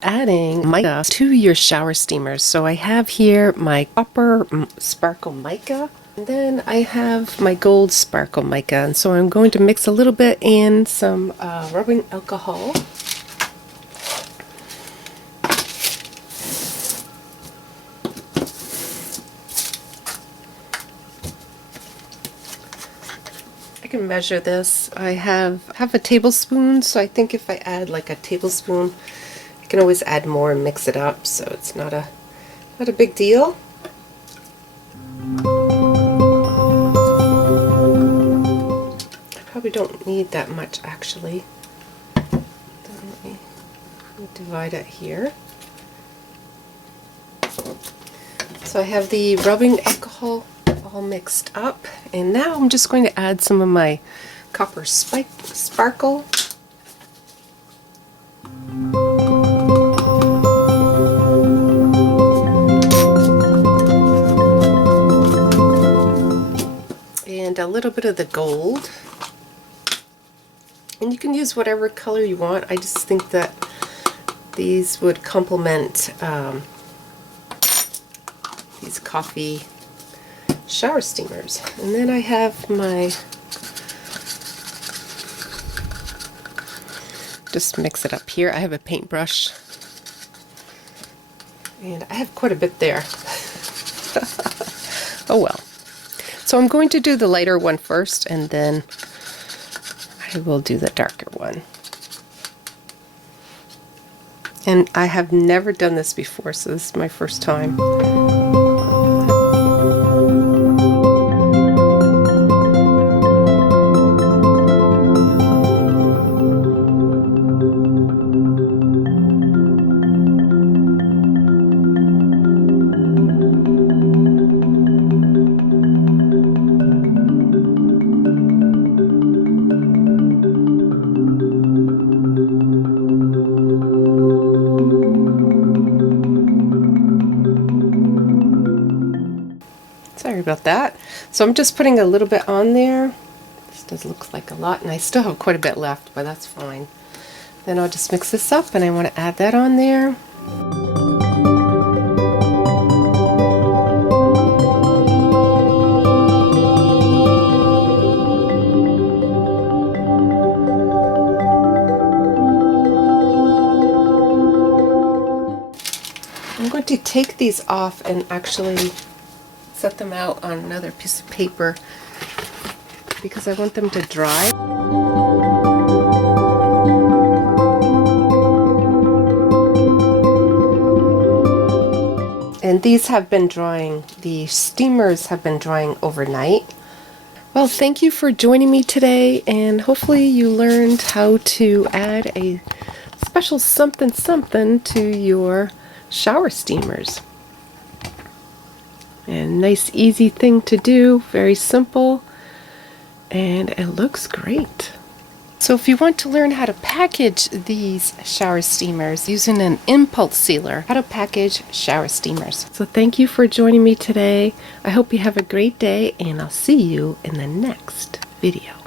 Adding mica to your shower steamers. So I have here my copper sparkle mica, and then I have my gold sparkle mica, and so I'm going to mix a little bit in some rubbing alcohol. I can measure this. I have a tablespoon, so I think if I add like a tablespoon, I can always add more and mix it up, so it's not a big deal. I probably don't need that much actually. Let me divide it here. So I have the rubbing alcohol all mixed up, and now I'm just going to add some of my copper sparkle. And a little bit of the gold. And you can use whatever color you want. I just think that these would complement these coffee shower steamers. And then I have my, just mix it up here. I have a paintbrush, and I have quite a bit there. Oh well. So I'm going to do the lighter one first, and then I will do the darker one. And I have never done this before, so this is my first time. Sorry about that. So I'm just putting a little bit on there. This does look like a lot, and I still have quite a bit left, but that's fine. Then I'll just mix this up, and I want to add that on there. I'm going to take these off and actually set them out on another piece of paper because I want them to dry. And these have been drying, the steamers have been drying overnight. Well, thank you for joining me today, and hopefully you learned how to add a special something something to your shower steamers. And nice easy thing to do, very simple, and it looks great. So if you want to learn how to package these shower steamers using an impulse sealer, how to package shower steamers. So thank you for joining me today. I hope you have a great day, and I'll see you in the next video.